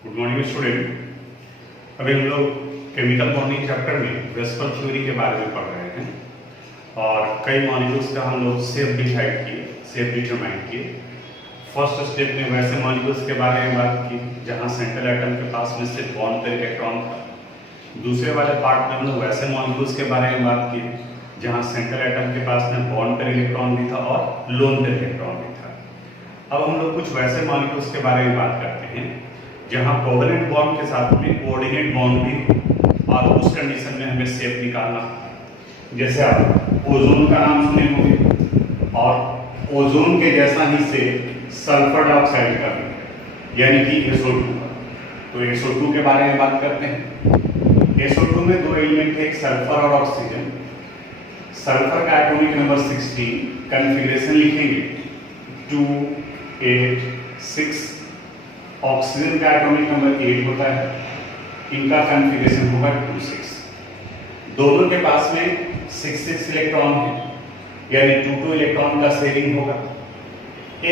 Good morning student. अभी हम लोग केमिकल बॉन्डिंग चैप्टर में वेस्पर थ्योरी के बारे में पढ़ रहे हैं और कई मॉलिक्यूल्स का हम लोग शेप डिसाइड किए, शेप डिटरमाइन किए। फर्स्ट स्टेप में वैसे मॉलिक्यूल्स के बारे में बात की जहां सेंट्रल एटम के पास में सिर्फ बॉन्ड पेयर इलेक्ट्रॉन था। दूसरे वाले पार्ट में हम लोग वैसे मॉलिक्यूल्स के बारे में बात की जहां सेंट्रल एटम के पास में बॉन्ड पेयर इलेक्ट्रॉन भी था और लोन पेयर इलेक्ट्रॉन भी था। अब हम लोग कुछ वैसे मॉलिक्यूल्स के बारे में बात करते हैं जहां कोवेलेंट बॉन्ड के साथ में कोऑर्डिनेट बॉन्ड भी और उस कंडीशन में हमें शेप निकालना है। जैसे आप ओजोन का नाम सुने होंगे और ओजोन के जैसा ही शेप सल्फर डाइऑक्साइड का भी यानी कि SO2 का। तो SO2 के बारे में बात करते हैं। SO2 में दो एलिमेंट है, एक सल्फर और ऑक्सीजन। सल्फर का एटॉमिक नंबर 16, कॉन्फ़िगरेशन लिखेंगे 2 8 6। ऑक्सीजन का एटॉमिक नंबर 8 होता है, इनका कॉन्फ़िगरेशन होगा 2 6। दोनों के पास में 6 6 इलेक्ट्रॉन है यानी 2 2 इलेक्ट्रॉन का शेयरिंग होगा।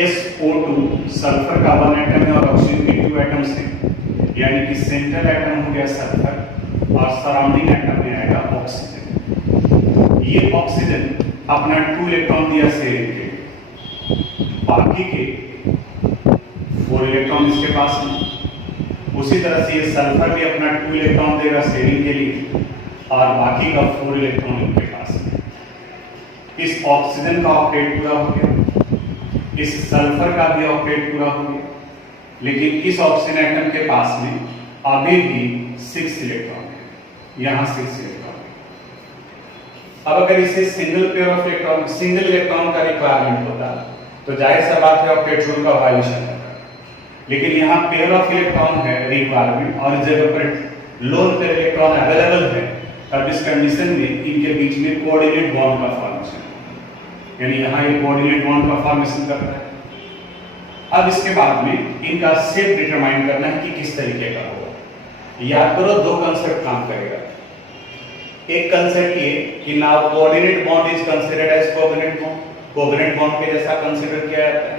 SO2 सल्फर का 1 एटम है और ऑक्सीजन के 2 एटम्स हैं यानी कि सेंट्रल एटम हो गया सल्फर और सराउंडिंग एटम में आएगा ऑक्सीजन। ये ऑक्सीजन अपना 2 इलेक्ट्रॉन दिया शेयरिंग के, बाकी के 4 इलेक्ट्रॉन इसके पास में। उसी तरह से ये सल्फर भी अपना 2 इलेक्ट्रॉन देगा शेयरिंग के लिए और बाकी का 4 इलेक्ट्रॉन इनके पास में। इस ऑक्सीजन का ऑक्टेट पूरा हो गया, इस सल्फर का भी ऑक्टेट पूरा हो गया, लेकिन इस ऑक्सीजन एटम के पास में अभी भी 6 इलेक्ट्रॉन है, यहाँ 6 इलेक्ट्रॉन है। अब अगर इसे single pair of electron, single electron का रिक्वायरमेंट होता तो जाहिर सा बात है ऑक्टेट रूल का वायलेशन है। लेकिन यहाँ पेयर ऑफ इलेक्ट्रॉन है रिक्वायरमेंट और इस जगह पर लोन पेयर इलेक्ट्रॉन अवेलेबल है, तब इस कंडीशन में इनके बीच में कोऑर्डिनेट बॉन्ड का फॉर्मेशन, यानी यहाँ ये कोऑर्डिनेट बॉन्ड का फॉर्मेशन करता है। अब इसके बाद में इनका शेप डिटरमाइन करना है कि किस तरीके का होगा। याद करो दो कंसेप्ट काम करेगा। एक कंसेप्ट ये कि now coordinate bond is considered as covalent bond, covalent bond के जैसा कंसीडर किया जाता है।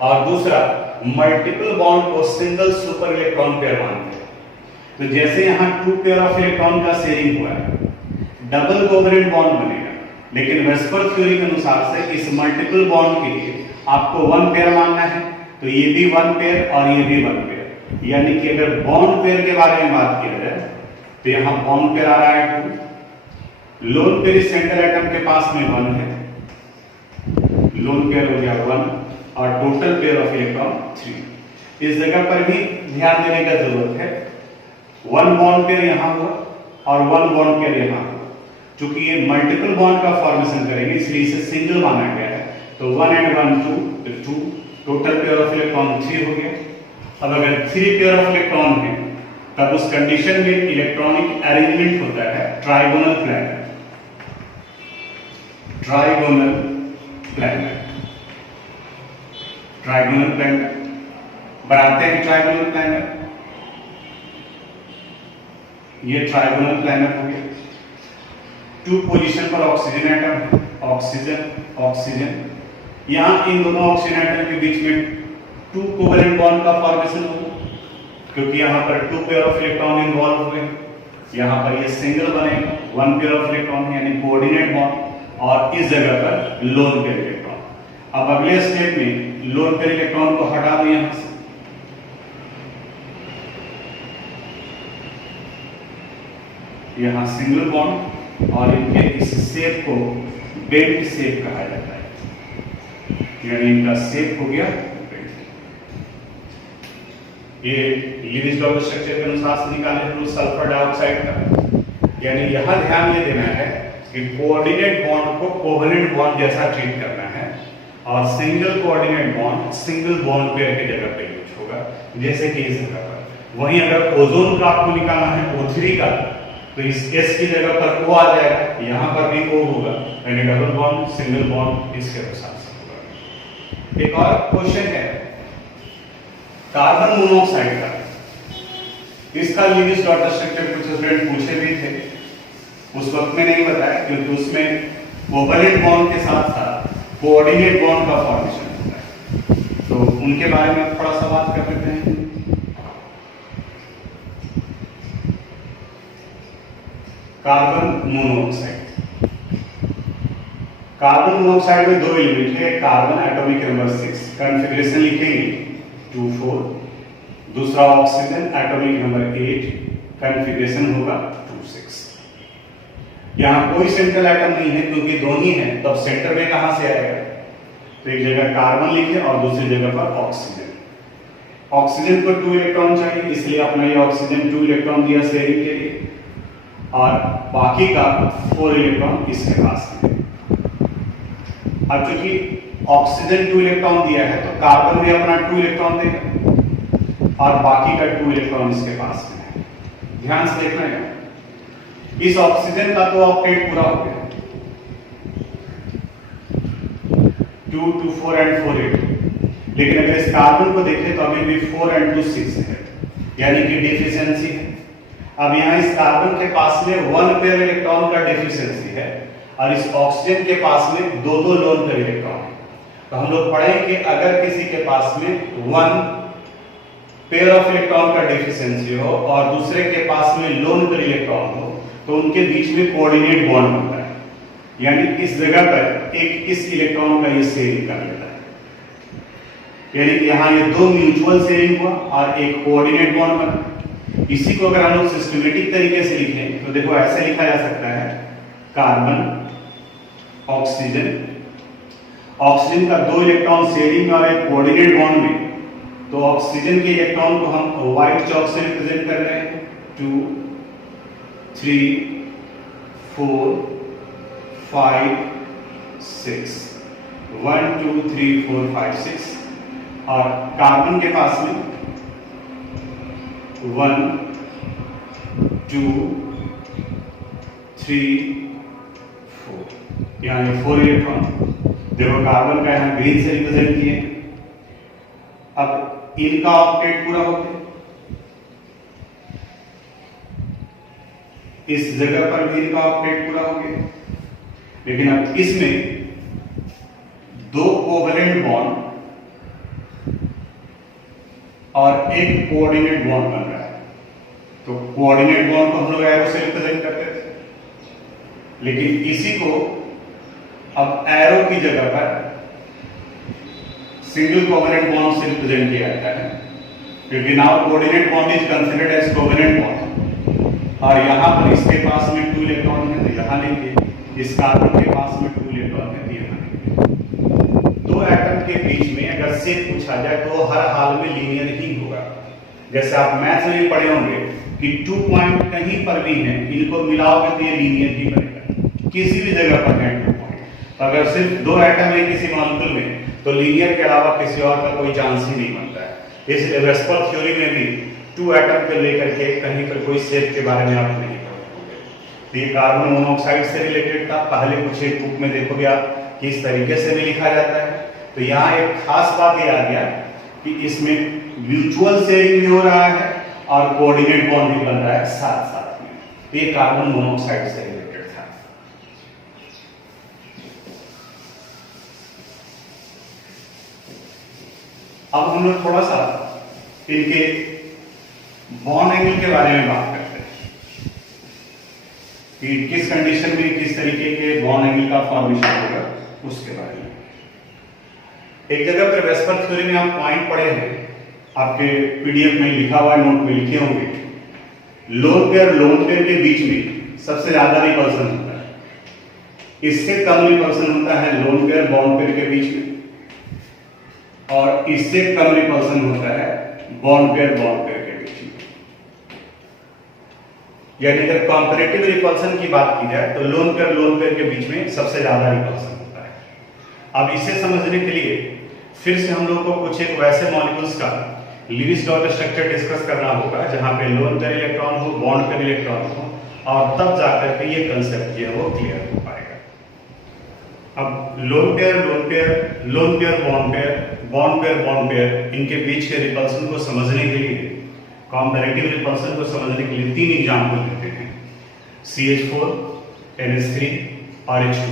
और दूसरा मल्टीपल बॉन्ड को सिंगल सुपर इलेक्ट्रॉन पेयर मानते हैं। तो जैसे यहाँ 2 पेयर ऑफ इलेक्ट्रॉन का शेयरिंग हुआ है, डबल कोवेलेंट बॉन्ड बनेगा, लेकिन वेस्पर थ्योरी के अनुसार से इस मल्टीपल बॉन्ड के लिए आपको 1 पेयर मानना है, तो ये भी 1 पेयर और ये भी 1 पेयर। यानी कि अगर बॉन्ड पेयर के बारे में बात किया जाए तो यहाँ बॉन्ड पेयर आ रहा है 2, लोन पेयर सेंट्रल एटम के पास में 1 है, लोन पेयर हो गया 1 और टोटल पेयर ऑफ इलेक्ट्रॉन 3। इस जगह पर भी ध्यान देने का जरूरत है, 1 बॉन्ड पेयर यहाँ हुआ और 1 बॉन्ड पेयर यहाँ हुआ। चूंकि ये मल्टीपल बॉन्ड का फॉर्मेशन करेंगे इसलिए इसे सिंगल माना गया है, तो 1 and 1 2, total pair of electron 3 हो गया। अब अगर 3 पेयर ऑफ इलेक्ट्रॉन है तब उस कंडीशन में इलेक्ट्रॉनिक अरेंजमेंट होता है trigonal planar, trigonal planar, trigonal planar बनाते हैं। ट्राइगोनल प्लैनर, ये ट्राइगोनल प्लैनर हो गया। 2 पोजीशन पर ऑक्सीजन एटम, ऑक्सीजन ऑक्सीजन, यहां इन दोनों ऑक्सीजन एटम के बीच में 2 कोवेलेंट बॉन्ड का फॉर्मेशन होगा क्योंकि यहां पर 2 पेयर ऑफ इलेक्ट्रॉन इन्वॉल्व हुए। यहां पर ये सिंगल बनेगा, 1 पेयर ऑफ इलेक्ट्रॉन यानी कोऑर्डिनेट बॉन्ड, और इस जगह पर लोन पेयर इलेक्ट्रॉन। अब अगले स्टेप में लोन पेयर इलेक्ट्रॉन को हटा दो यहां से, यहां सिंगल बॉन्ड और इनके इस शेप को बेल्ट शेप कहा जाता है, यानी इनका शेप हो गया बेल्ट। ये लीविस डॉट स्ट्रक्चर के अनुसार से निकाले तो सल्फर डाइऑक्साइड का, यानी यहां ध्यान ये देना है कि कोऑर्डिनेट बॉन्ड को कोवेलेंट बॉन्ड जैसा ट्रीट करना है और single coordinate bond single bond pair की जगह पे यूज होगा, जैसे कि इस जगह पर। वहीं अगर ओजोन का आपको निकालना है O3 का, तो इस S की जगह पर O आ जाएगा, यहां पर भी O होगा, यानी डबल बॉन्ड सिंगल बॉन्ड इसके अनुसार से होगा। एक और क्वेश्चन है कार्बन मोनोऑक्साइड का, इसका लीविस डॉट स्ट्रक्चर कुछ स्टूडेंट पूछे भी थे, उस वक्त में नहीं बताया क्योंकि उसमें कोवेलेंट बॉन्ड के साथ साथ कोऑर्डिनेट बॉन्ड का फॉर्मेशन होता है, तो उनके बारे में थोड़ा सा बात कर लेते हैं। Carbon monoxide. कार्बन मोनोऑक्साइड में दो एलिमेंट है, कार्बन एटॉमिक नंबर 6, कॉन्फ़िगरेशन लिखेंगे 2,4, दूसरा ऑक्सीजन एटॉमिक नंबर 8, कॉन्फ़िगरेशन होगा 2,6। यहाँ कोई सेंट्रल एटम नहीं है क्योंकि दो ही है, तब सेंटर में कहां से आएगा? तो एक जगह कार्बन लिखे और दूसरी जगह पर ऑक्सीजन। ऑक्सीजन को 2 इलेक्ट्रॉन चाहिए, इसलिए अपना ये ऑक्सीजन 2 इलेक्ट्रॉन दिया शेयरिंग के लिए, और बाकी का 4 इलेक्ट्रॉन इसके पास है। अब चूंकि ऑक्सीजन 2 इलेक्ट्रॉन दिया है तो कार्बन भी अपना 2 इलेक्ट्रॉन देगा और बाकी का 2 इलेक्ट्रॉन इसके पास में है। ध्यान से देखना है, इस ऑक्सीजन का तो ऑक्टेट पूरा हो गया, 2, 2, 4 एंड 4, 8। लेकिन अगर इस कार्बन को देखें तो अभी भी 4 एंड 2, 6 है, यानी कि डिफिशियंसी है। अब यहाँ इस कार्बन के पास में 1 पेयर इलेक्ट्रॉन का डिफिशियंसी है और इस ऑक्सीजन के पास में 2 लोन पेयर इलेक्ट्रॉन है। तो हम लोग पढ़े कि अगर किसी के पास में 1 पेयर ऑफ इलेक्ट्रॉन का डिफिशियंसी हो और दूसरे के पास में लोन पेयर इलेक्ट्रॉन हो तो उनके बीच में कोऑर्डिनेट बॉन्ड बनता है, यानी इस जगह पर एक इस इलेक्ट्रॉन का ये शेयरिंग कर लेता है, यानी कि यहाँ ये 2 म्यूचुअल शेयरिंग हुआ और एक कोऑर्डिनेट बॉन्ड बना। इसी को अगर हम लोग सिस्टमेटिक तरीके से लिखें तो देखो ऐसे लिखा जा सकता है, कार्बन ऑक्सीजन, ऑक्सीजन का 2 इलेक्ट्रॉन शेयरिंग और एक कोऑर्डिनेट बॉन्ड में, तो ऑक्सीजन के इलेक्ट्रॉन को हम व्हाइट चॉक से रिप्रेजेंट कर रहे हैं, 2, 3, 4, 5, 6, 1, 2, 3, 4, 5, 6, और कार्बन के पास में 1, 2, 3, 4, यहाँ 4 इलेक्ट्रॉन। देखो कार्बन का यहाँ ग्रीन से रिप्रेजेंट किए। अब इनका ऑक्टेट पूरा हो गया, इस जगह पर भी इनका ऑक्टेट पूरा हो गया, लेकिन अब इसमें 2 कोवलेंट बॉन्ड और एक कोऑर्डिनेट बॉन्ड बन रहा है। तो कोऑर्डिनेट बॉन्ड को हम लोग एरो से रिप्रेजेंट करते थे, लेकिन इसी को अब एरो की जगह पर सिंगल कोवलेंट बॉन्ड से रिप्रेजेंट किया जाता है, क्योंकि now coordinate bond is considered as covalent bond. और यहाँ पर इसके पास में 2 इलेक्ट्रॉन है तो यहाँ लेंगे, इस कार्बन के पास में 2 इलेक्ट्रॉन है तो यहाँ लेंगे। 2 एटम के बीच में अगर से पूछा जाए तो हर हाल में लीनियर ही होगा। जैसे आप मैथ्स में भी पढ़े होंगे कि 2 पॉइंट कहीं पर भी हैं, इनको मिलाओगे तो ये लीनियर ही बनेगा, किसी भी जगह पर है 2 पॉइंट। तो अगर सिर्फ 2 एटम है किसी मॉलिक्यूल में तो लीनियर के अलावा किसी और का कोई चांस ही नहीं बनता है। इसलिए वेस्पर थ्योरी में भी 2 एटम के लेकर के कहीं पर कोई शेप के बारे में आप नहीं पढ़ोगे। तो ये कार्बन मोनोऑक्साइड से रिलेटेड था। पहले कुछ एक बुक में देखोगे आप किस तरीके से भी लिखा जाता है। तो यहाँ एक खास बात ये आ गया कि इसमें म्यूचुअल शेयरिंग भी हो रहा है और कोऑर्डिनेट बॉन्ड भी बन रहा है साथ साथ में। तो ये कार्बन मोनोऑक्साइड से रिलेटेड था। अब हम लोग थोड़ा सा इनके बॉन्ड एंगल के बारे में बात करते हैं कि किस कंडीशन में किस तरीके के बॉन्ड एंगल का फॉर्मेशन होगा, उसके बारे में। एक जगह पर वेस्पर थ्योरी में आप पॉइंट पढ़े हैं, आपके पीडीएफ में लिखा हुआ नोट में लिखे होंगे, लोन पेयर के बीच में सबसे ज्यादा रिपल्सन होता है, इससे कम रिपल्सन होता है लोन पेयर बॉन्ड पेयर के बीच में, और इससे कम रिपल्सन होता है बॉन्ड पेयर के बीच में। यानी अगर कंपैरेटिव रिपल्सन की बात की जाए तो लोन पेयर के बीच में सबसे ज्यादा रिपल्सन होता है। अब इसे समझने के लिए फिर से हम लोग को कुछ एक वैसे मॉलिक्यूल्स का लीविस डॉट स्ट्रक्चर डिस्कस करना होगा जहां पे लोन पेयर इलेक्ट्रॉन हो, बॉन्ड पेयर इलेक्ट्रॉन हो, और तब जाकर के ये कंसेप्ट जो है वो क्लियर हो पाएगा। अब लोन पेयर बॉन्ड पेयर इनके बीच के रिपल्सन को समझने के लिए, कंपैरेटिव रिपल्सन को समझने के लिए 3 एग्जांपल लेते हैं, CH4, NH3 और H2।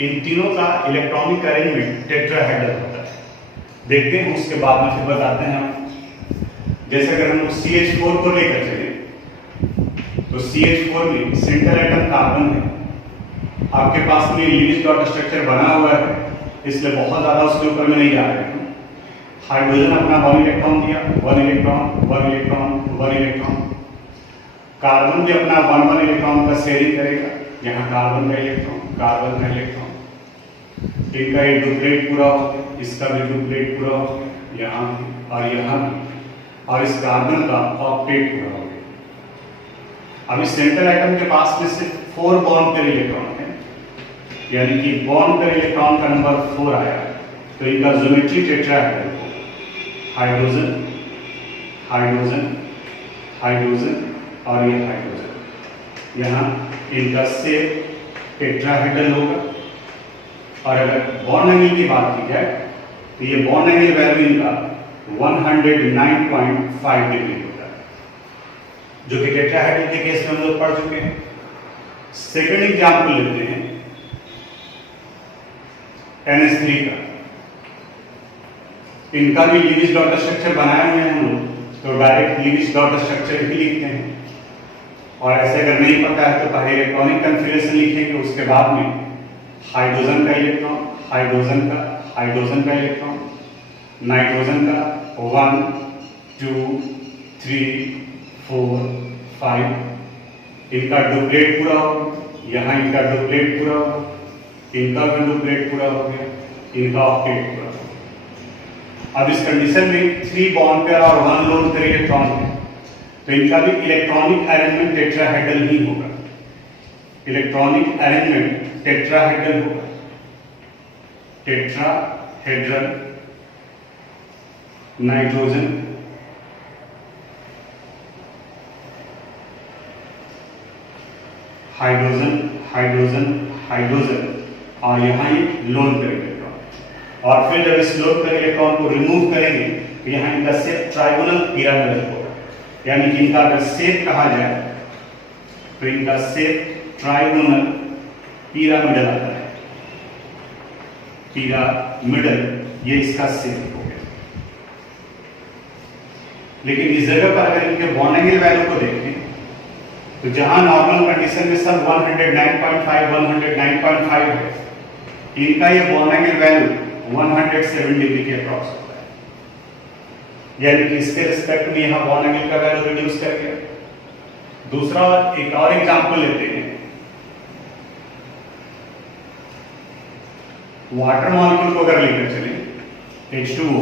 इन तीनों का इलेक्ट्रॉनिक अरेंजमेंट टेट्राहेड्रल होता है। देखते हैं, उसके बाद में फिर बताते हैं हम। जैसे अगर हम CH4 को लेकर चले तो तो CH4 में सेंट्रल एटम कार्बन है, आपके पास में लीविज डॉट स्ट्रक्चर बना हुआ है, इसलिए बहुत ज्यादा उसके ऊपर में नहीं जा रहे हैं। हाइड्रोजन अपना 1 इलेक्ट्रॉन दिया, 1 इलेक्ट्रॉन 1 इलेक्ट्रॉन 1 इलेक्ट्रॉन। कार्बन भी अपना 1 इलेक्ट्रॉन का शेयरिंग करेगा, यहाँ कार्बन का इलेक्ट्रॉन, कार्बन का इलेक्ट्रॉन, इनका एक डुप्लेट पूरा हो गया, इसका भी डुप्लेट पूरा हो गया, यहाँ भी और यहाँ भी, और इस कार्बन का ऑक्टेट पूरा हो गया। अब इस सेंट्रल एटम के पास में सिर्फ 4 बॉन्ड पेयर इलेक्ट्रॉन है, यानी कि बॉन्ड पेयर इलेक्ट्रॉन का नंबर 4 आया, तो इनका ज्योमेट्री टेट्राहेड्रल होगा, हाइड्रोजन हाइड्रोजन हाइड्रोजन और ये हाइड्रोजन, यहाँ इनका शेप टेट्राहेड्रल होगा। और अगर बॉन्ड एंगल की बात की जाए तो ये बॉन्ड एंगल वैल्यू इनका 109.5 डिग्री होता है, जो कि टेट्राहेड्रल के केस में हम लोग पढ़ चुके हैं। सेकंड एग्जांपल लेते हैं NH3 का। इनका भी लीविज डॉट स्ट्रक्चर बनाए हुए हैं हम लोग, तो डायरेक्ट लीविज डॉट स्ट्रक्चर ही लिखते हैं, और ऐसे अगर नहीं पता है तो पहले इलेक्ट्रॉनिक कन्फिगरेशन लिखेंगे, उसके बाद में हाइड्रोजन का इलेक्ट्रॉन, हाइड्रोजन का इलेक्ट्रॉन, नाइट्रोजन का 1 2 3 4 5, इनका डुप्लेट पूरा हो गया, यहाँ इनका डुप्लेट पूरा हो, इनका भी डुप्लेट पूरा हो गया, इनका ऑक्टेट पूरा हो गया। अब इस कंडीशन में 3 बॉन्ड पेयर और 1 लोन पेयर इलेक्ट्रॉन है, तो इनका भी इलेक्ट्रॉनिक अरेंजमेंट टेट्राहेड्रल ही होगा, इलेक्ट्रॉनिक अरेंजमेंट टेट्राहेड्रल होगा, tetrahedral, nitrogen, hydrogen hydrogen hydrogen, और यहाँ ये लोन पेयर इलेक्ट्रॉन। और फिर जब इस लोन पेयर इलेक्ट्रॉन को रिमूव करेंगे तो यहाँ इनका शेप ट्राइगोनल पिरामिडल होगा, यानी कि इनका अगर शेप कहा जाए तो इनका शेप ट्राइगोनल पिरामिडल आता है, पिरामिडल, ये इसका शेप हो गया। लेकिन इस जगह पर अगर इनके बॉन्ड एंगल वैल्यू को देखें तो जहां नॉर्मल कंडीशन में सब 109.5 109.5 है, इनका ये बॉन्ड एंगल वैल्यू 107 डिग्री के अप्रॉक्स होता है, यानी कि इसके रिस्पेक्ट में यहां बॉन्ड एंगल का वैल्यू रिड्यूस कर गया। दूसरा एक और एग्जांपल लेते हैं, वाटर मॉलिक्यूल को अगर लेकर चले, H2O,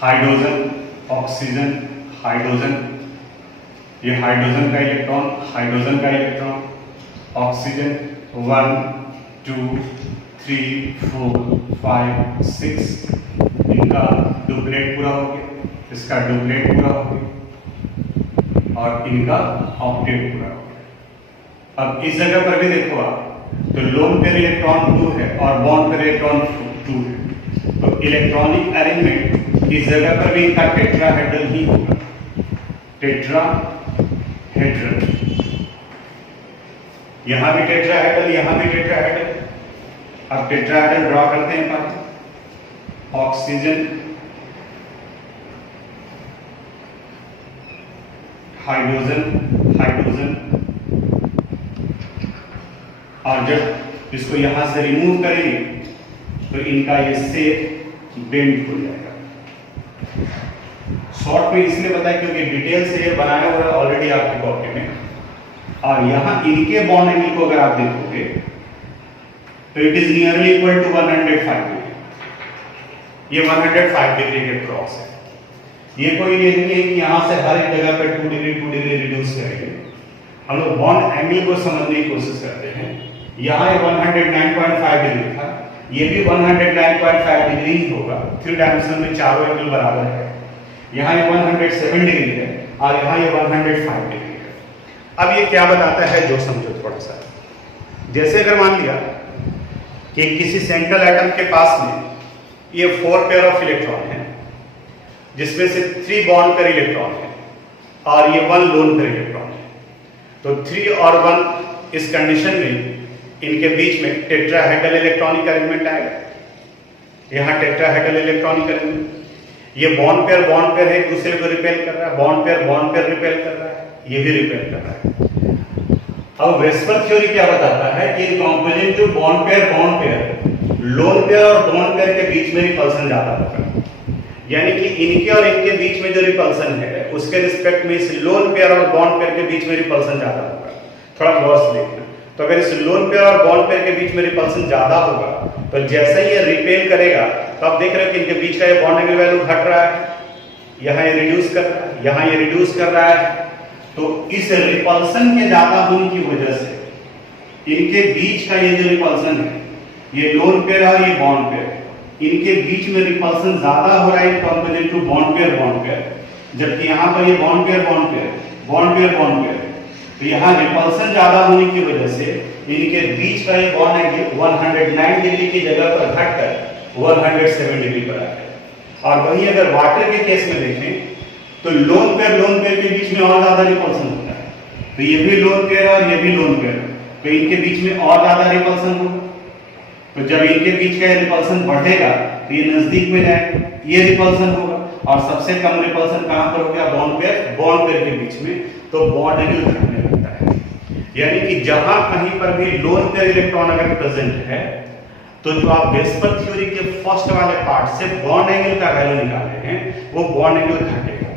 हाइड्रोजन, ऑक्सीजन, हाइड्रोजन, ये हाइड्रोजन का इलेक्ट्रॉन, हाइड्रोजन का इलेक्ट्रॉन, ऑक्सीजन 1 2 3 4 5 6, इनका डुप्लेट पूरा हो गया, इसका डुप्लेट पूरा हो गया, और इनका ऑक्टेट पूरा हो गया। अब इस जगह पर भी देखो आप, तो लोन पेयर इलेक्ट्रॉन 2 है और बॉन्ड पेयर इलेक्ट्रॉन 2 है, तो इलेक्ट्रॉनिक अरेंजमेंट इस जगह पर भी इनका टेट्राहेड्रल ही होगा, टेट्राहेड्रल, यहां भी टेट्राहेड्रल, यहां भी टेट्राहेड्रल। अब टेट्राहेड्रल ड्रॉ करते हैं पर ऑक्सीजन, हाइड्रोजन हाइड्रोजन, और जब इसको यहां से रिमूव करेंगे तो इनका ये शेप बेंड हो जाएगा। शॉर्ट में इसलिए बताया क्योंकि डिटेल से ये बनाया हुआ है ऑलरेडी आपकी कॉपी में, और यहां इनके बॉन्ड एंगल को अगर आप देखोगे तो it is nearly equal to 105 degree, ये 105 डिग्री के क्रॉस है। ये कोई ये नहीं है कि यहां से हर एक जगह पर 2 डिग्री रिड्यूस करेंगे, हम लोग बॉन्ड एंगल को समझने की कोशिश करते हैं। यहाँ ये 109.5 डिग्री था, ये भी 109.5 डिग्री ही होगा, 3 डायमेंशन में चारों एंगल बराबर है। यहाँ ये 107 डिग्री है और यहाँ ये 105 डिग्री है। अब ये क्या बताता है जो समझो थोड़ा सा, जैसे अगर मान लिया कि किसी सेंट्रल एटम के पास में ये 4 पेयर ऑफ इलेक्ट्रॉन है, जिसमें से 3 बॉन्ड पेयर इलेक्ट्रॉन है और ये 1 लोन पेयर इलेक्ट्रॉन है, तो 3 और 1 इस कंडीशन में इनके बीच में टेट्राहेड्रल इलेक्ट्रॉनिक अरेंजमेंट आएगा, यहाँ टेट्राहेड्रल इलेक्ट्रॉनिक अरेंजमेंट। ये बॉन्ड पेयर है, एक दूसरे को रिपेल कर रहा है, बॉन्ड पेयर रिपेल कर रहा है, ये भी रिपेल कर रहा है। अब वेस्पर थ्योरी क्या बताता है कि composite to bond pair lone pair और बॉन्ड पेयर के बीच में रिपल्सन ज्यादा होगा, यानी कि इनके और इनके बीच में जो रिपल्सन है उसके रिस्पेक्ट में इस लोन पेयर और बॉन्ड पेयर के बीच में रिपल्सन ज्यादा होगा। थोड़ा गौर से देखना, तो अगर इस लोन पेयर और बॉन्ड पेयर के बीच में रिपल्सन ज्यादा होगा तो जैसे ही ये रिपेल करेगा तो आप देख रहे हो कि इनके बीच का ये बॉन्ड एंगल वैल्यू घट रहा है, यहाँ ये रिड्यूस कर रहा है, यहाँ ये रिड्यूस कर रहा है। तो इस रिपल्सन के ज्यादा होने की वजह से इनके बीच का ये जो रिपल्सन है, ये लोन पेयर और ये बॉन्ड पेयर, इनके बीच में रिपल्सन ज्यादा हो रहा है in compare to bond pair, जबकि यहाँ पर ये बॉन्ड पेयर, तो यहाँ रिपल्सन ज्यादा होने की वजह से इनके बीच का ये बॉन्ड एंगल 109 डिग्री की जगह पर घटकर 107 डिग्री पर आ गया। और वहीं अगर वाटर के केस में देखें तो लोन पेयर के बीच में और ज्यादा रिपल्सन होता है, तो ये भी लोन पेयर और ये भी लोन पेयर, तो इनके बीच में और ज्यादा रिपल्सन होगा। तो जब इनके बीच का रिपल्सन बढ़ेगा तो ये नजदीक में जाएगा, ये रिपल्सन होगा। और सबसे कम रिपल्सन कहां पर हो गया? बॉन्ड पेयर के बीच में, तो बॉन्ड एंगल घटने लगता है। यानी कि जहां कहीं पर भी लोन पेयर इलेक्ट्रॉन अगर प्रेजेंट है तो जो आप वेस्पर थ्योरी के फर्स्ट वाले पार्ट से बॉन्ड एंगल का वैल्यू निकाले हैं वो बॉन्ड एंगल घटेगा,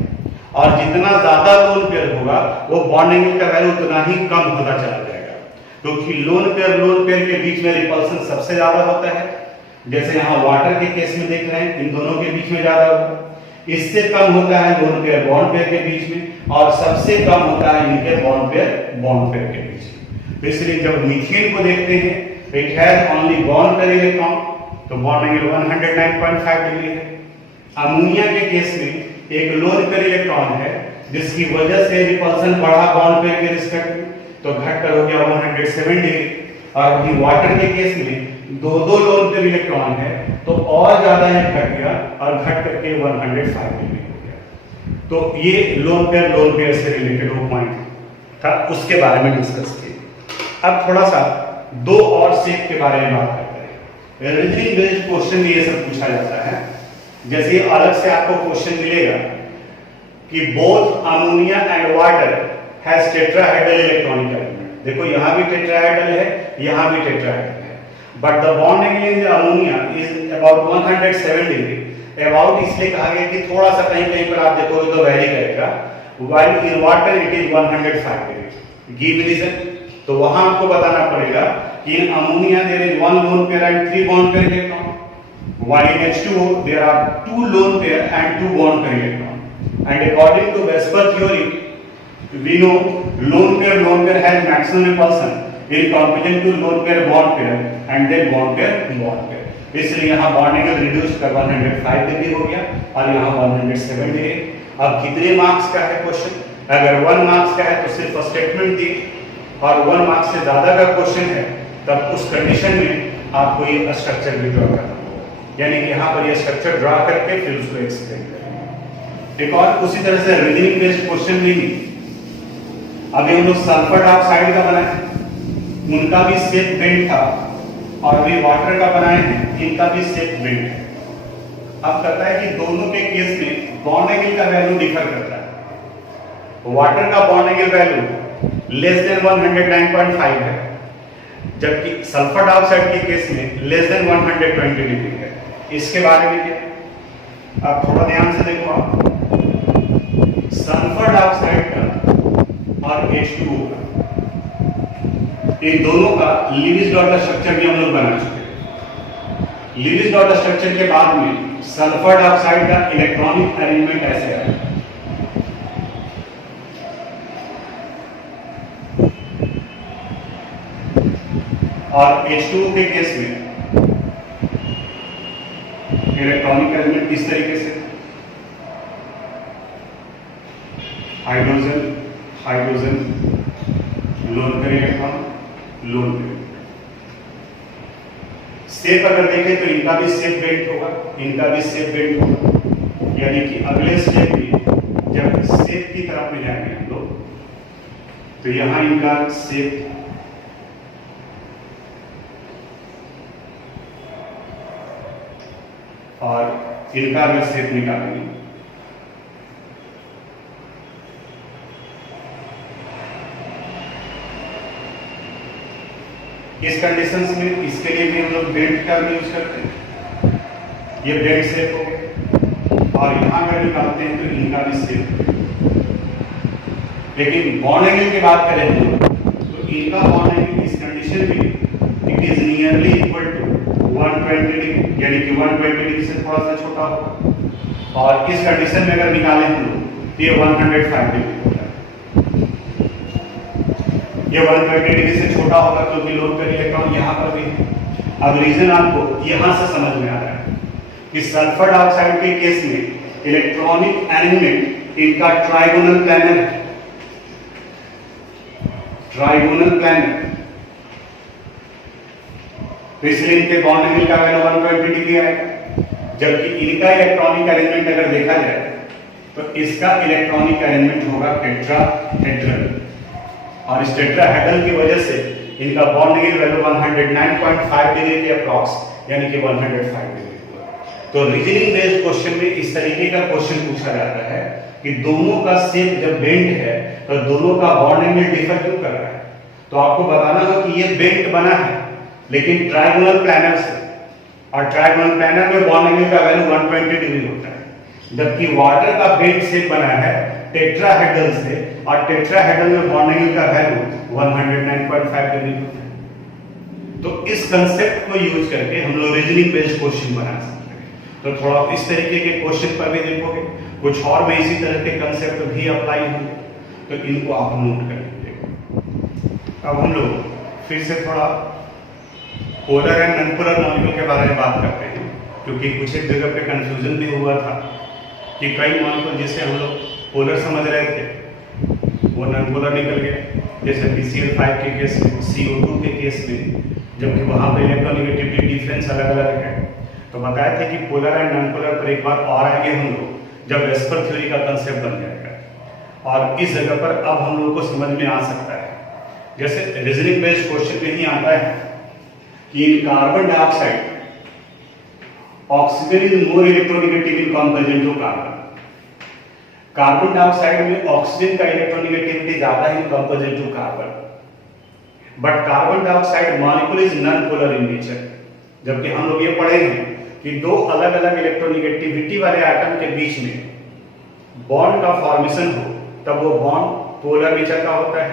और जितना ज्यादा लोन पेयर होगा वो बॉन्ड एंगल का वैल्यू उतना ही कम होता चला जाएगा, क्योंकि लोन पेयर के बीच में रिपल्सन सबसे ज्यादा होता है। जैसे यहाँ वाटर के केस में देख रहे हैं, इन दोनों के बीच में ज्यादा होगा, इससे कम होता है लोन पेयर बॉन्ड पेयर के बीच में, और सबसे कम होता है इनके बॉन्ड पेयर के बीच में। तो इसलिए जब मीथेन को देखते हैं it has only bond pair electron, तो बॉन्ड एंगल 109.5 डिग्री है। अमोनिया के केस में एक लोन पेयर इलेक्ट्रॉन है जिसकी वजह से रिपल्सन बढ़ा बॉन्ड पेयर के रिस्पेक्ट में, तो घटकर हो गया 107 डिग्री। और वही वाटर के केस में दो लोन पेयर इलेक्ट्रॉन है तो और ज्यादा ये घट गया और घट करके 105 डिग्री हो गया। तो ये लोन पेयर से रिलेटेड वो पॉइंट था, उसके बारे में डिस्कस किया। अब थोड़ा सा दो और शेप के बारे में बात करते हैं। रीजनिंग बेस्ड क्वेश्चन में ये सब पूछा जाता है। जैसे अलग से आपको क्वेश्चन मिलेगा कि both ammonia and water has tetrahedral electronic element. देखो यहाँ भी टेट्राहेड्रल है, यहाँ भी टेट्राहेड्रल है, but the bond angle in the ammonia is about 107 degree. About इसलिए कहा गया कि थोड़ा सा कहीं पर आप देखोगे तो वेरी करेगा, while in water it is 105 degree. Give reason, तो वहां आपको बताना पड़ेगा कि in ammonia there is 1 lone pair and 3 bond pair electron, while in H2O there are 2 lone pair and 2 bond pair electron, and according to Vesper theory we know lone pair has maximum repulsion in comparison to lone pair and then bond pair। इसलिए यहाँ bond angle reduce कर 105 degree हो गया और यहाँ 107 degree. अब कितने marks का है क्वेश्चन? अगर 1 मार्क्स का है तो सिर्फ स्टेटमेंट दी, और 1 मार्क्स से ज्यादा का क्वेश्चन है तब उस कंडीशन में आपको ये स्ट्रक्चर भी ड्रॉ करना, यानी कि यहाँ पर ये स्ट्रक्चर ड्रा करके फिर उसको एक्सप्लेन करेंगे। एक और उसी तरह से रीजनिंग बेस्ड क्वेश्चन लेंगे। अभी हम लोग सल्फर डाइऑक्साइड का बनाए, उनका भी शेप बेंड था, और अभी वाटर का बनाए हैं, इनका भी शेप बेंड है। अब कहता है कि दोनों के केस में बॉन्ड एंगल का वैल्यू डिफर करता है। वाटर का bond angle value less than 109.5 है, जबकि सल्फर डाइऑक्साइड के केस में लेस देन 120 डिग्री है। इसके बारे में क्या, आप थोड़ा ध्यान से देखो। आप सल्फर डाइऑक्साइड का और H2O का, इन दोनों का लीविस डॉट स्ट्रक्चर भी हम लोग बना चुके हैं। लीविस डॉट स्ट्रक्चर के बाद में सल्फर डाइऑक्साइड का इलेक्ट्रॉनिक अरेंजमेंट ऐसे है, और H2O के केस में इलेक्ट्रॉनिक एलिमेंट इस तरीके से, hydrogen hydrogen, lone pair electron lone pair. Shape अगर देखें तो इनका भी शेप बेंड होगा, इनका भी शेप बेंड होगा, यानी कि अगले स्टेप में जब शेप की तरफ में जाएंगे हम लोग तो यहां इनका शेप और इनका अगर शेप निकालेंगे, इस कंडीशंस में इसके लिए भी हम लोग बेल्ट टर्म यूज करते हैं। ये बेल्ट शेप हो गया, और यहां अगर निकालते हैं तो इनका भी शेप। लेकिन बॉन्ड एंगल की बात करें हम तो इनका बॉन्ड एंगल इस कंडीशन में it is nearly equal to 120 degree, यानी कि 120 डिग्री से थोड़ा सा छोटा होगा। और इस कंडीशन में अगर निकालें हम लोग तो ये 105 डिग्री होता है। ये 120 डिग्री से छोटा होगा क्योंकि लोड पर इलेक्ट्रॉन यहाँ पर भी है। अब रीजन आपको यहां से समझ में आ रहा है कि सल्फर डाइऑक्साइड के केस में इलेक्ट्रॉनिक अरेंजमेंट इनका ट्राइगोनल प्लानर है। ट्राइगोनल प्लानर, तो इसलिए इनके बॉन्ड एंगल का वैल्यू 120 डिग्री आएगा। जबकि इनका इलेक्ट्रॉनिक अरेंजमेंट अगर देखा जाए तो इसका इलेक्ट्रॉनिक अरेंजमेंट होगा टेट्राहेड्रल, और इस टेट्राहेड्रल की वजह से इनका बॉन्ड एंगल वैल्यू 109.5 डिग्री के अप्रॉक्स, यानी कि 105 डिग्री। तो रीजनिंग बेस्ड क्वेश्चन में इस तरीके का क्वेश्चन पूछा जाता है कि दोनों का शेप जब बेंट है तो दोनों का बॉन्ड एंगल डिफर क्यों कर रहा है। तो आपको बताना होगा कि ये बेंट बना है लेकिन ट्रायंगुलर प्लानर से, और ट्रायंगुलर प्लानर में बॉन्ड एंगल का वैल्यू 120 डिग्री होता है। जबकि वाटर का बेंट शेप बना है टेट्राहेड्रल से, और टेट्राहेड्रल में बॉन्ड एंगल का वैल्यू 109.5 डिग्री होता है। तो इस कंसेप्ट को यूज करके हम लोग रीजनिंग बेस्ड क्वेश्चन बना सकते हैं। तो थोड़ा इस तरीके के क्वेश्चन पर भी देखोगे, कुछ और में इसी तरह के कंसेप्ट भी अप्लाई होंगे, तो इनको आप नोट कर लीजिएगा। अब हम लोग फिर से थोड़ा polar and non polar molecule के बारे में बात करते हैं, क्योंकि कुछ एक जगह पे कंफ्यूजन भी हुआ था कि कई मॉलिक्यूल जिसे हम लोग पोलर समझ रहे थे वो नॉन पोलर निकल गए, जैसे PCl5 के केस में, CO2 के केस में, जबकि वहां पर इलेक्ट्रोनेगेटिविटी डिफरेंस अलग अलग है। तो बताया था कि पोलर एंड नॉन पोलर पर एक बार और आएंगे हम लोग जब वेस्पर थ्योरी का कंसेप्ट बन जाएगा, और इस जगह पर अब हम लोग को समझ में आ सकता है। जैसे रीजनिंग बेस्ड क्वेश्चन में ही आता है कि in carbon dioxide oxygen is more electronegative in comparison to carbon. Carbon dioxide में ऑक्सीजन का इलेक्ट्रोनेगेटिविटी ज्यादा है in comparison to carbon, but carbon dioxide molecule is non polar in nature. जबकि हम लोग ये पढ़े हैं कि दो अलग अलग इलेक्ट्रोनेगेटिविटी वाले एटम के बीच में बॉन्ड का फॉर्मेशन हो तब वो बॉन्ड पोलर नेचर का होता है,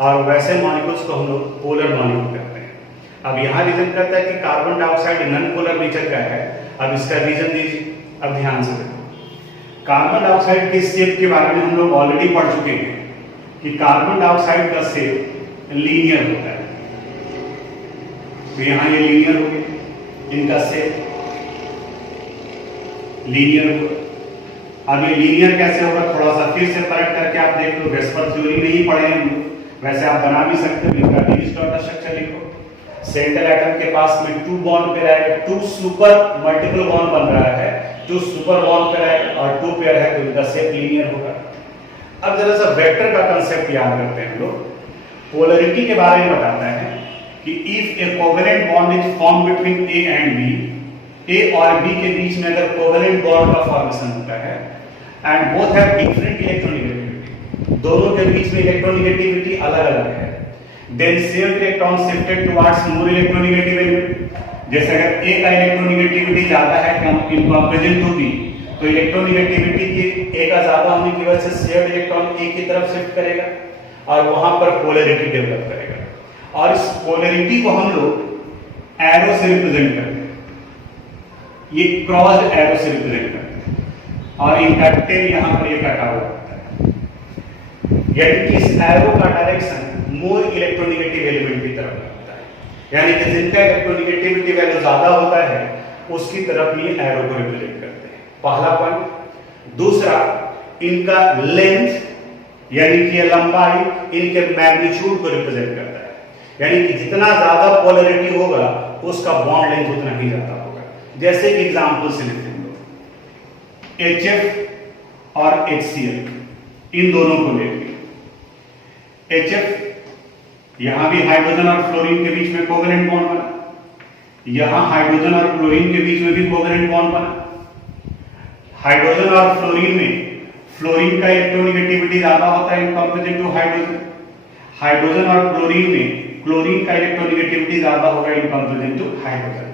और वैसे मॉलिक्यूल्स को हम लोग पोलर मॉलिक्यूल कहते हैं। अब यहाँ रीजन कहता है कि carbon dioxide non polar nature का है। अब इसका रीजन दीजिए, अब ध्यान से देखो। कार्बन डाइऑक्साइड के शेप के बारे में हम लोग ऑलरेडी पढ़ चुके हैं कि कार्बन डाइऑक्साइड का शेप लीनियर होता है। तो यहाँ ये लीनियर हो गया, इनका शेप लीनियर होगा। अब ये लीनियर कैसे होगा, थोड़ा सा फिर से पलट करके आप देख लो, वेस्पर थ्योरी में ही पढ़े हैं, वैसे आप बना भी सकते हो। इनका डिविस्टॉर्टर स्ट्रक्चर लिखो, सेंट्रल एटम के पास में 2 बॉन्ड पे रहेगा, 2 सुपर मल्टीपल बॉन्ड बन रहा है, 2 सुपर बॉन्ड पे रहेगा और 2 पेयर है, तो इनका शेप लीनियर होगा। अब जरा सा वेक्टर का कंसेप्ट याद करते हैं हम लोग। पोलरिटी के बारे में बताता है कि if a covalent bond is form between A and B, A और बी के बीच में अगर कोवेलेंट बॉन्ड का फॉर्मेशन होता है and both have different electronegativity, दोनों के बीच में इलेक्ट्रोनेगेटिविटी अलग अलग है, then same electron shifted towards more electronegative element. जैसे अगर ए का इलेक्ट्रोनेगेटिविटी ज्यादा है इन कंपैरिजन टू बी, तो इलेक्ट्रोनेगेटिविटी की ए का ज्यादा होने की वजह से शेयर्ड इलेक्ट्रॉन ए की तरफ शिफ्ट करेगा और वहां पर पोलैरिटी डेवलप करेगा। और इस पोलैरिटी को हम लोग एरो से रिप्रेजेंट करते हैं, ये क्रॉस्ड एरो से रिप्रेजेंट करते हैं, और इनका टेल यहां पर ये कटा हुआ होता है, यानी कि इस एरो का डायरेक्शन मोर इलेक्ट्रोनेगेटिव एलिमेंट की तरफ होता है, यानी कि जिनका इलेक्ट्रोनेगेटिविटी वैल्यू ज्यादा होता है उसकी तरफ ये एरो को रिप्रेजेंट करते हैं, पहला पॉइंट। दूसरा, इनका लेंथ यानी कि लंबाई इनके मैग्नीट्यूड को रिप्रेजेंट करता है, यानी कि जितना ज्यादा पोलैरिटी होगा उसका बॉन्ड लेंथ उतना ही ज्यादा होगा। जैसे कि एग्जांपल से लेते हैं HF और HCl, इन दोनों को लेंगे। HF यहां भी हाइड्रोजन और फ्लोरीन के बीच में कोवेलेंट बॉन्ड बना, यहां हाइड्रोजन और क्लोरीन के बीच में भी कोवेलेंट बॉन्ड बना, हाइड्रोजन और फ्लोरीन में फ्लोरीन का इलेक्ट्रोनेगेटिविटी ज्यादा होता है in comparison to hydrogen. Hydrogen और क्लोरीन में क्लोरीन का इलेक्ट्रोनेगेटिविटी ज्यादा होगा इन कंपैरिजन टू हाइड्रोजन।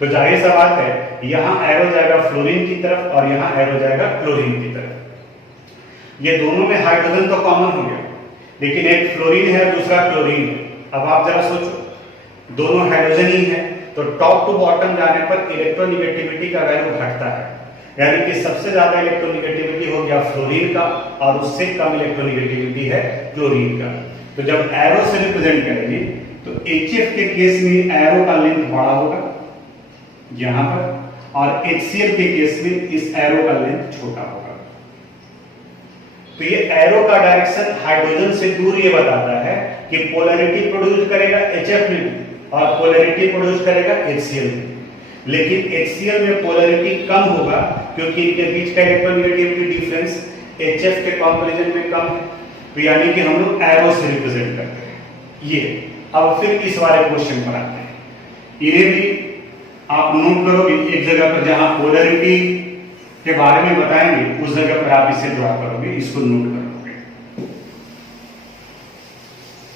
तो जाहिर सा बात है यहां एरो जाएगा फ्लोरीन की तरफ और यहां एरो जाएगा क्लोरीन की तरफ। ये दोनों में हाइड्रोजन तो कॉमन हो गया, लेकिन एक फ्लोरीन है दूसरा क्लोरीन है। अब आप जरा सोचो, दोनों हाइड्रोजन ही है, तो टॉप टू बॉटम जाने पर इलेक्ट्रोनेगेटिविटी का वैल्यू घटता है, यानी कि सबसे ज्यादा इलेक्ट्रोनेगेटिविटी हो गया फ्लोरीन का और उससे कम इलेक्ट्रोनेगेटिविटी है क्लोरीन का। तो जब एरो से रिप्रेजेंट करेंगे तो HF के केस में एरो का लेंथ बड़ा होगा यहां पर, और HCl के केस में इस एरो का लेंथ छोटा होगा। तो ये एरो का डायरेक्शन हाइड्रोजन से दूर ये बताता है कि पोलैरिटी प्रोड्यूस करेगा HF में और पोलैरिटी प्रोड्यूस करेगा HCl में। लेकिन HCl में पोलैरिटी कम होगा क्योंकि इनके बीच का इलेक्ट्रोनेगेटिविटी डिफरेंस HF के कंपैरिजन में कम है। तो यानी कि हम लोग एरो से रिप्रेजेंट करते हैं ये। अब फिर इस वाले क्वेश्चन पर आते हैं। इन्हें भी आप नोट करोगे एक जगह पर, जहां पोलैरिटी के बारे में बताएंगे उस जगह पर आप इसे ड्रॉ करोगे, इसको नोट करोगे।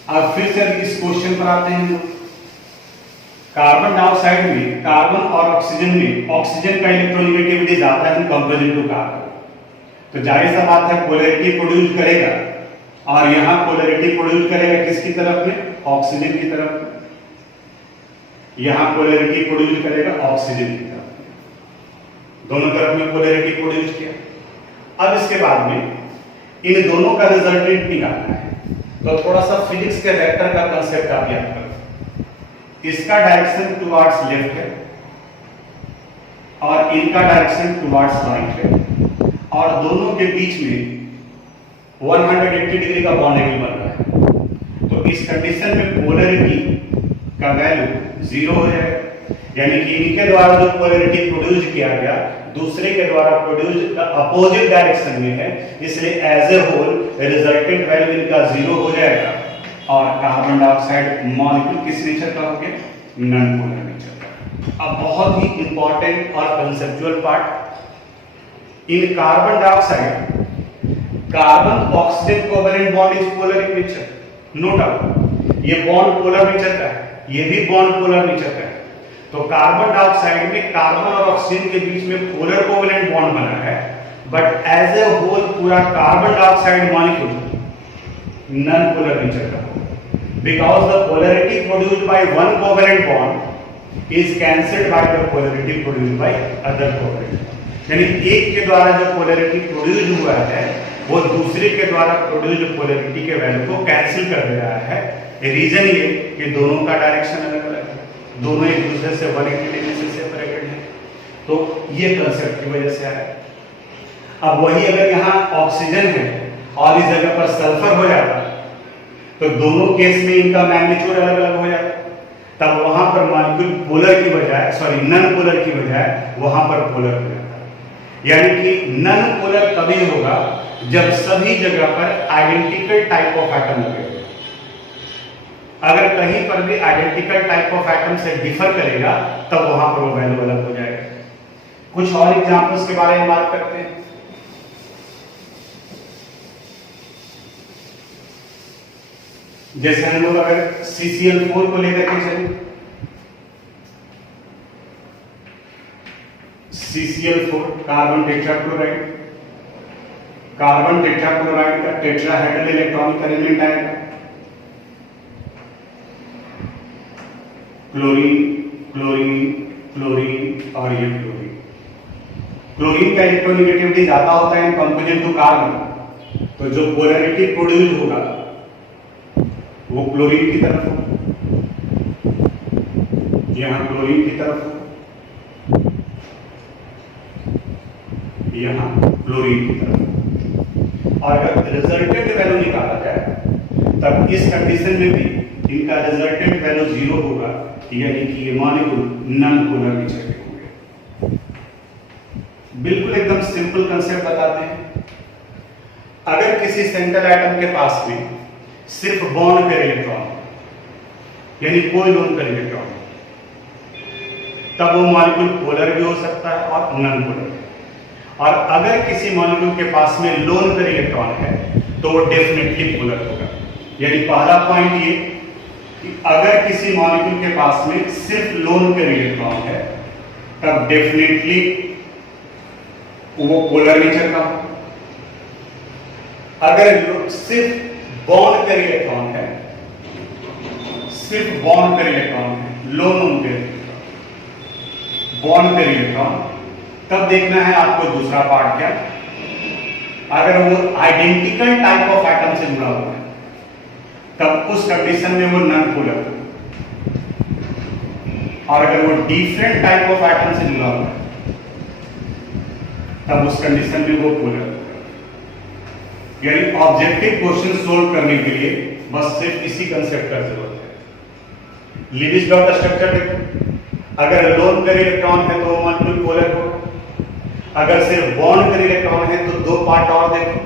अब फिर से इस क्वेश्चन पर आते हैं। कार्बन डाइऑक्साइड में कार्बन और ऑक्सीजन में ऑक्सीजन का इलेक्ट्रोनेगेटिविटी ज्यादा है कंपैरिजन टू कार्बन। तो जाहिर सा बात है पोलैरिटी प्रोड्यूस करेगा, और यहां पोलैरिटी प्रोड्यूस करेगा किसकी तरफ में? ऑक्सीजन की तरफ में। यहां पोलैरिटी प्रोड्यूस करेगा ऑक्सीजन की तरफ में, दोनों तरफ में पोलैरिटी प्रोड्यूस किया। अब इसके बाद में इन दोनों का रिजल्टेंट निकालना है, तो थोड़ा सा फिजिक्स के वेक्टर का कांसेप्ट आप याद करो। इसका डायरेक्शन टुवर्ड्स लेफ्ट है और इनका डायरेक्शन टुवर्ड्स राइट है, और दोनों के बीच में 180 डिग्री का बॉन्ड एंगल बन रहा है। तो इस कंडीशन में पोलैरिटी का वैल्यू 0 हो जाएगा, यानी कि इनके द्वारा जो पोलैरिटी प्रोड्यूस किया गया दूसरे के द्वारा प्रोड्यूस अपोजिट डायरेक्शन में है, इसलिए as a whole resultant value इनका 0 हो जाएगा। और कार्बन डाइऑक्साइड मॉलिक्यूल किस नेचर का हो गया? नॉन पोलर नेचर का। अब बहुत ही इंपॉर्टेंट और conceptual part, in carbon dioxide carbon oxygen covalent bond is polar in nature, no doubt. ये बॉन्ड पोलर नेचर का है, ये भी बॉन्ड पोलर नेचर का है। तो कार्बन डाइऑक्साइड में कार्बन और ऑक्सीजन के बीच में पोलर कोवेलेंट बॉन्ड बना है, बट एज ए होल पूरा carbon dioxide molecule non polar nature का, because the polarity produced by one covalent bond is cancelled by the polarity produced by other covalent. यानी एक के द्वारा जो पोलैरिटी प्रोड्यूस हुआ है वो दूसरे के द्वारा प्रोड्यूस्ड पोलैरिटी के वैल्यू को कैंसिल कर दे रहा है। रीजन ये कि दोनों का डायरेक्शन अलग अलग है, दोनों एक दूसरे से 180 डिग्री से सेपरेटेड है। तो ये कंसेप्ट की वजह से आया। अब वही अगर यहाँ ऑक्सीजन है और इस जगह पर सल्फर हो जाता तो दोनों केस में इनका मैग्नीट्यूड अलग अलग हो जाता, तब वहां पर मॉलिक्यूल पोलर की बजाय नॉन पोलर की बजाय वहां पर पोलर हो जाता। यानी कि नॉन पोलर तभी होगा जब सभी जगह पर आइडेंटिकल टाइप ऑफ एटम लगे। अगर कहीं पर भी आइडेंटिकल टाइप ऑफ एटम से डिफर करेगा तब वहां पर वो वैल्यू अलग हो जाएगा। कुछ और एग्जांपल्स के बारे में बात करते हैं। जैसे हम लोग अगर CCl4 को लेकर के चले, CCl4 carbon tetrachloride, carbon tetrachloride का टेट्राहेड्रल इलेक्ट्रॉनिक एलिमेंट आएगा। क्लोरीन, क्लोरीन, क्लोरीन और ये क्लोरीन। क्लोरीन का इलेक्ट्रोनेगेटिविटी ज्यादा होता है इन कंपैरिजन टू कार्बन, तो जो पोलैरिटी प्रोड्यूस होगा वो क्लोरीन की तरफ हो, यहां क्लोरीन की तरफ हो, यहां क्लोरीन की तरफ हो। और अगर रिजल्टेंट वैल्यू निकाला जाए तब इस कंडीशन में भी इनका रिजल्टेंट वैल्यू 0 होगा, यानी कि ये मॉलिक्यूल नॉन पोलर नेचर के होंगे। बिल्कुल एकदम सिंपल कंसेप्ट बताते हैं। अगर किसी सेंट्रल एटम के पास में सिर्फ बॉन्ड पेयर इलेक्ट्रॉन, यानी कोई लोन पेयर इलेक्ट्रॉन, तब वो मॉलिक्यूल पोलर भी हो सकता है और नॉन पोलर। और अगर किसी मॉलिक्यूल के पास में लोन पेयर इलेक्ट्रॉन है तो वो डेफिनेटली पोलर होगा। यानी पहला पॉइंट ये कि अगर किसी मॉलिक्यूल के पास में सिर्फ लोन पेयर इलेक्ट्रॉन है तब डेफिनेटली वो पोलर नेचर का हो। अगर सिर्फ बॉन्ड पेयर इलेक्ट्रॉन है, सिर्फ बॉन्ड पेयर इलेक्ट्रॉन है, lone pair bond pair electron, तब देखना है आपको दूसरा पार्ट क्या, अगर वो आइडेंटिकल टाइप ऑफ एटम से जुड़ा हुआ है तब उस कंडीशन में वो नॉन पोलर है, और अगर वो डिफरेंट टाइप ऑफ एटम से जुड़ा हुआ है तब उस कंडीशन में वो पोलर है। यानी ऑब्जेक्टिव क्वेश्चन सोल्व करने के लिए बस सिर्फ इसी कंसेप्ट का जरूरत है। लीविस डॉट स्ट्रक्चर देखो, अगर लोन पेयर इलेक्ट्रॉन है तो मॉलिक्यूल पोलर होगा, अगर सिर्फ बॉन्ड पेयर इलेक्ट्रॉन है तो दो पार्ट और देखो,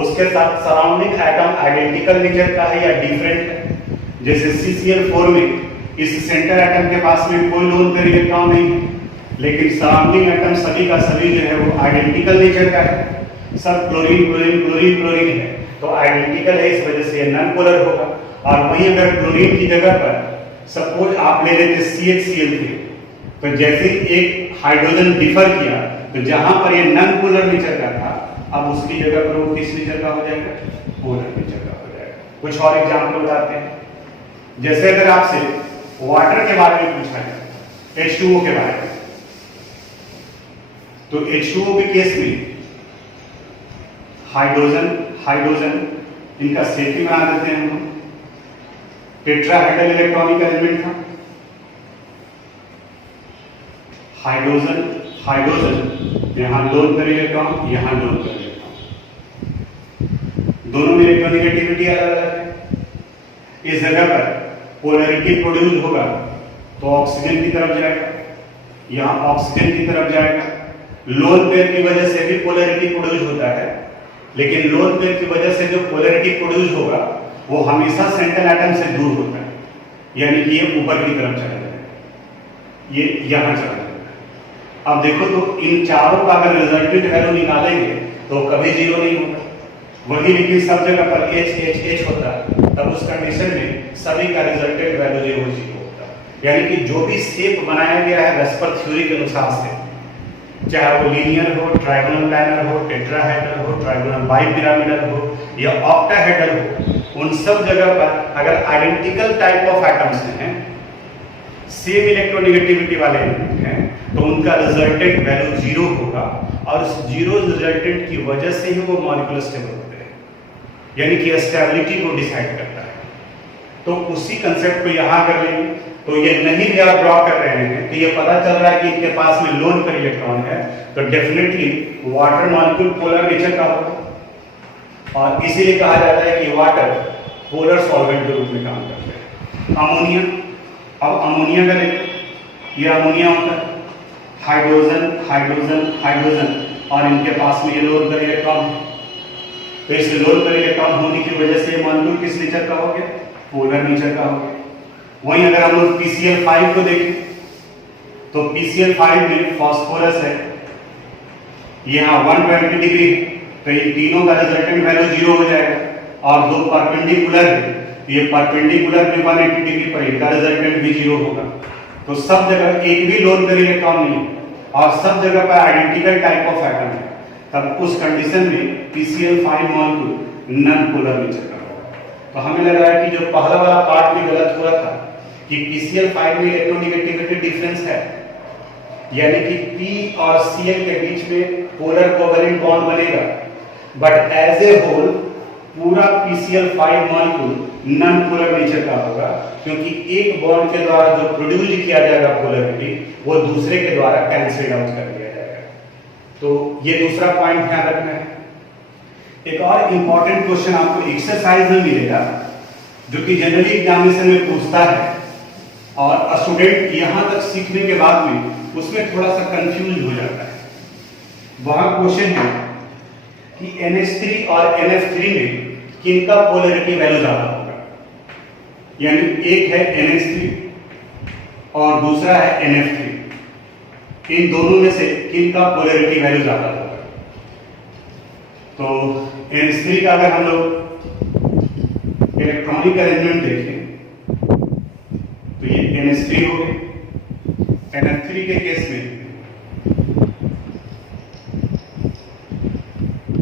उसके साथ सराउंडिंग एटम आइडेंटिकल नेचर का है या डिफरेंट है। जैसे CCl4 में इस सेंटर एटम के पास में कोई लोन पेयर इलेक्ट्रॉन नहीं है, लेकिन सराउंडिंग एटम सभी का सभी जो है वो आइडेंटिकल नेचर का है, सब क्लोरीन क्लोरीन क्लोरीन क्लोरीन है तो आइडेंटिकल है, इस वजह से ये नॉन पोलर होगा। और वहीं अगर क्लोरीन की जगह पर सपोज आप ले लेते CHCl3, तो जैसे एक हाइड्रोजन डिफर किया तो जहां पर ये नॉन पोलर नेचर का था अब उसकी जगह पर वो किस नेचर का हो जाएगा, पोलर नेचर का हो जाएगा। कुछ और एग्जांपल बताते हैं। जैसे अगर आपसे वाटर के बारे में पूछा जाए, H2O के बारे में, तो H2O के केस में हाइड्रोजन हाइड्रोजन इनका सेट ही बना देते हैं हम, टेट्राहेड्रल इलेक्ट्रॉनिक अरेंजमेंट था, हाइड्रोजन हाइड्रोजन, यहां लोन पेयर इलेक्ट्रॉन, यहां लोन पेयर इलेक्ट्रॉन, दोनों में इलेक्ट्रोनेगेटिविटी अलग अलग है। इस जगह पर पोलैरिटी प्रोड्यूस होगा तो ऑक्सीजन की तरफ जाएगा, यहां ऑक्सीजन की तरफ जाएगा। लोन पेयर की वजह से भी पोलैरिटी प्रोड्यूस होता है, लेकिन लोन पेयर की वजह से जो पोलैरिटी प्रोड्यूस होगा वो हमेशा सेंट्रल एटम से दूर होता है, यानी कि ये ऊपर की तरफ चला जाएगा, ये यहां चला जाएगा। अब देखो तो इन चारों का अगर रिजल्टेंट वैल्यू निकालेंगे तो कभी जीरो नहीं होगा, वही लेकिन सब जगह पर H होता है, तब उस कंडीशन में सभी का रिजल्टेंट वैल्यू जो है जीरो होता है। यानी कि जो भी शेप बनाया गया है वेस्पर थ्योरी के अनुसार से, चाहे वो लीनियर हो, ट्रायगोनल प्लानर हो, टेट्राहेड्रल हो, ट्रायगोनल बाइपिरामिडल हो या ऑक्टाहेड्रल हो, उन सब जगह पर अगर आइडेंटिकल टाइप ऑफ एटम्स हैं, सेम इलेक्ट्रोनेगेटिविटी वाले हैं, तो उनका रिजल्टेंट वैल्यू जीरो होगा, और उस जीरो रिजल्टेंट की वजह से ही वो मॉलिक्यूल स्टेबल होते हैं, यानी कि स्टेबिलिटी को डिसाइड करता है। तो उसी कंसेप्ट को यहां कर लेंगे, तो ये नहीं भी आप ड्रॉ कर रहे हैं तो ये पता चल रहा है कि इनके पास में लोन पेयर इलेक्ट्रॉन है, तो definitely water molecule polar nature का होगा, और इसीलिए कहा जाता है कि वाटर पोलर सॉल्वेंट के रूप में काम करते हैं। अमोनिया, अब अमोनिया का देखो, ये अमोनिया होता है, हाइड्रोजन हाइड्रोजन हाइड्रोजन, और इनके पास में ये लोन पेयर इलेक्ट्रॉन है, तो इस लोन पेयर इलेक्ट्रॉन होने की वजह से मॉलिक्यूल किस नेचर का हो गया, पोलर नेचर का हो गया। वहीं अगर हम लोग PCl5 को देखें तो PCl5 में फास्फोरस है, यहाँ 120 डिग्री है, तो ये तीनों का रिजल्टेंट वैल्यू जीरो हो जाएगा, और दो परपेंडिकुलर है, ये परपेंडिकुलर भी 180 डिग्री पर, इनका रिजल्टेंट भी जीरो होगा। तो सब जगह एक भी लोन पेयर इलेक्ट्रॉन नहीं है और सब जगह पर आइडेंटिकल टाइप ऑफ एटम है, तब उस कंडीशन में PCl5 molecule non polar nature का होगा। तो हमें लग रहा है कि जो पहला वाला पार्ट भी गलत हुआ था कि PCl5 में इलेक्ट्रोनेगेटिविटी डिफरेंस है, यानी कि P और Cl के बीच में पोलर कोवेलेंट बॉन्ड बनेगा, बट एज ए होल पूरा PCl5 molecule non polar nature का होगा, क्योंकि एक बॉन्ड के द्वारा जो प्रोड्यूस किया जाएगा पोलैरिटी वो दूसरे के द्वारा कैंसिल आउट कर दिया जाएगा। तो ये दूसरा पॉइंट ध्यान रखना है। एक और इंपॉर्टेंट क्वेश्चन आपको एक्सरसाइज में मिलेगा जो कि जनरली एग्जामिनेशन में पूछता है, और स्टूडेंट यहां तक सीखने के बाद में उसमें थोड़ा सा कंफ्यूज हो जाता है। वहां क्वेश्चन है कि NH3 और NF3 में किनका पोलैरिटी वैल्यू ज्यादा होगा, यानी एक है NH3 और दूसरा है NF3, इन दोनों में से किनका पोलैरिटी वैल्यू ज्यादा होगा। तो NH3 का अगर हम लोग इलेक्ट्रॉनिक अरेंजमेंट देखें तो ये NH3 हो गए। NH3 के केस में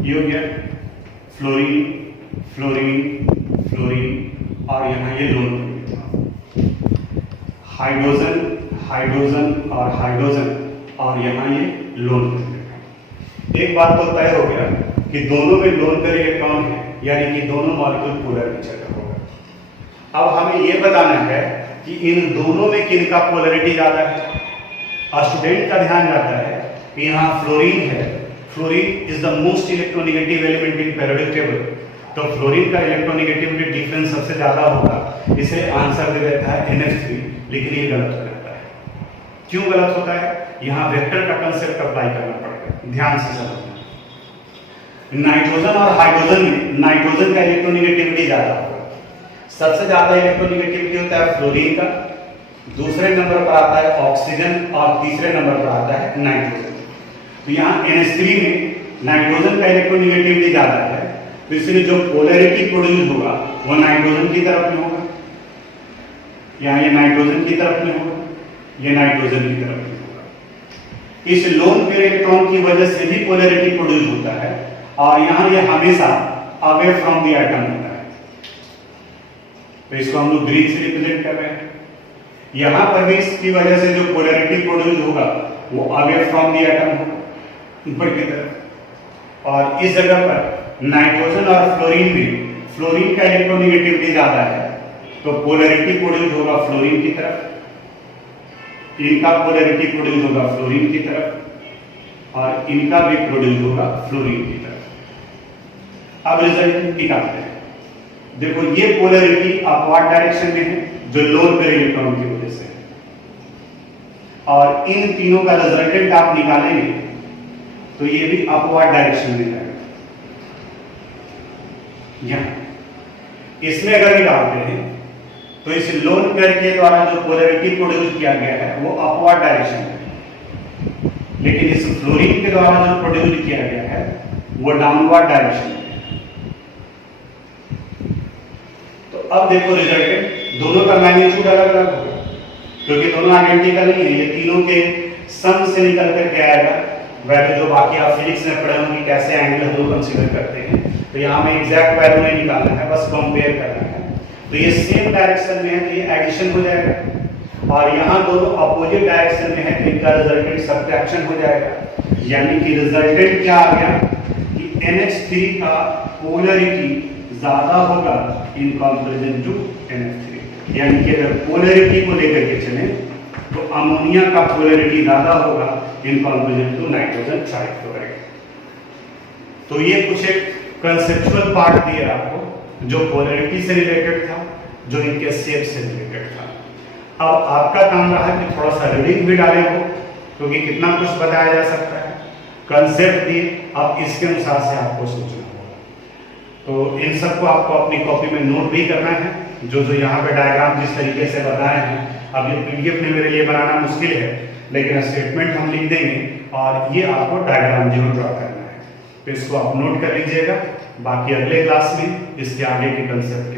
ये हो गया फ्लोरीन फ्लोरीन फ्लोरीन और यहां ये लोन हाइड्रोजन हाइड्रोजन और हाइड्रोजन और यहां ये लोन। एक बात तो तय हो गया कि दोनों में लोन पेयर इलेक्ट्रॉन है, यानी कि दोनों मॉलिक्यूल पोलर नेचर का होगा। अब हमें यह बताना है कि इन दोनों में किनका पोलरिटी ज्यादा है। और स्टूडेंट का ध्यान जाता है कि यहाँ फ्लोरीन है, fluorine is the most electronegative element in periodic table, तो फ्लोरीन का इलेक्ट्रोनेगेटिविटी डिफरेंस सबसे ज्यादा होगा, इसलिए आंसर दे देता है NH3। लेकिन ये गलत हो जाता है। क्यों गलत होता है? यहाँ वेक्टर का कंसेप्ट अप्लाई करना पड़ेगा, ध्यान से समझना। नाइट्रोजन और हाइड्रोजन में नाइट्रोजन का इलेक्ट्रोनेगेटिविटी ज्यादा होगा। सबसे ज्यादा इलेक्ट्रोनेगेटिविटी होता है फ्लोरीन का, दूसरे नंबर पर आता है ऑक्सीजन और तीसरे नंबर पर आता है नाइट्रोजन। तो यहाँ NH3 में नाइट्रोजन का इलेक्ट्रोनेगेटिविटी ज्यादा है, तो इसलिए जो पोलैरिटी प्रोड्यूस होगा वो नाइट्रोजन की तरफ में होगा। यहाँ ये नाइट्रोजन की तरफ में होगा, ये नाइट्रोजन की तरफ में होगा। इस लोन पेयर इलेक्ट्रॉन की वजह से भी पोलैरिटी प्रोड्यूस होता है और यहाँ ये हमेशा अवे फ्रॉम द एटम होता है, तो इसको हम लोग ग्रीन से रिप्रेजेंट कर रहे हैं। यहाँ पर भी इसकी वजह से जो पोलैरिटी प्रोड्यूस होगा वो अवे फ्रॉम द एटम होगा, ऊपर की तरफ। और इस जगह पर नाइट्रोजन और फ्लोरीन में फ्लोरीन का इलेक्ट्रोनेगेटिविटी ज्यादा है, तो पोलैरिटी प्रोड्यूस होगा फ्लोरीन की तरफ, इनका पोलैरिटी प्रोड्यूस होगा फ्लोरीन की तरफ और इनका भी प्रोड्यूस होगा फ्लोरीन की तरफ। अब रिजल्ट निकालते हैं। देखो ये पोलैरिटी अपवर्ड डायरेक्शन में है जो लोन पेयर इलेक्ट्रॉन की वजह से, और इन तीनों का रिजल्टेंट आप निकालेंगे तो ये भी अपवर्ड डायरेक्शन में जाएगा। यहां इसमें अगर निकालते हैं तो इस लोन पेयर के द्वारा जो पोलैरिटी प्रोड्यूस किया गया है वो अपवर्ड डायरेक्शन में, लेकिन इस फ्लोरीन के द्वारा जो प्रोड्यूस किया गया है वो डाउनवर्ड डायरेक्शन में। तो अब देखो रिजल्टेंट, दोनों का मैग्नीट्यूड अलग अलग होगा क्योंकि दोनों आइडेंटिकल नहीं है। ये तीनों के सम से निकल कर के आएगा वैल्यू, जो बाकी आप फिजिक्स में पढ़े होंगे कैसे एंगल हम लोग कंसीडर करते हैं। तो यहाँ में एग्जैक्ट वैल्यू नहीं निकालना है, बस कंपेयर करना है। तो ये सेम डायरेक्शन में है तो ये एडिशन हो जाएगा, और यहाँ दोनों अपोजिट डायरेक्शन में है तो इनका रिजल्टेंट सब्ट्रैक्शन हो जाएगा। यानी कि रिजल्टेंट क्या आ गया कि NH3 का पोलैरिटी ज्यादा होगा इन कंपैरिजन टू NH3। यानी कि अगर पोलैरिटी को लेकर के चले तो अमोनिया का पोलैरिटी ज्यादा होगा in comparison to nitrogen trichloride. तो ये कुछ एक कंसेप्चुअल पार्ट दिया आपको जो पोलैरिटी से रिलेटेड था, जो इनके शेप से रिलेटेड था। अब आपका काम रहा कि थोड़ा सा रीडिंग भी डाले हो, क्योंकि कितना कुछ बताया जा सकता है, कंसेप्ट दिए, अब इसके अनुसार से आपको सोचना होगा। तो इन सबको आपको अपनी कॉपी में नोट भी करना है, जो जो यहाँ पे डायग्राम जिस तरीके से बताए हैं। अब ये PDF में मेरे लिए बनाना मुश्किल है, लेकिन स्टेटमेंट हम लिख देंगे और ये आपको डायग्राम जो ड्रॉ करना है, तो इसको आप नोट कर लीजिएगा। बाकी अगले क्लास में इसके आगे के कंसेप्ट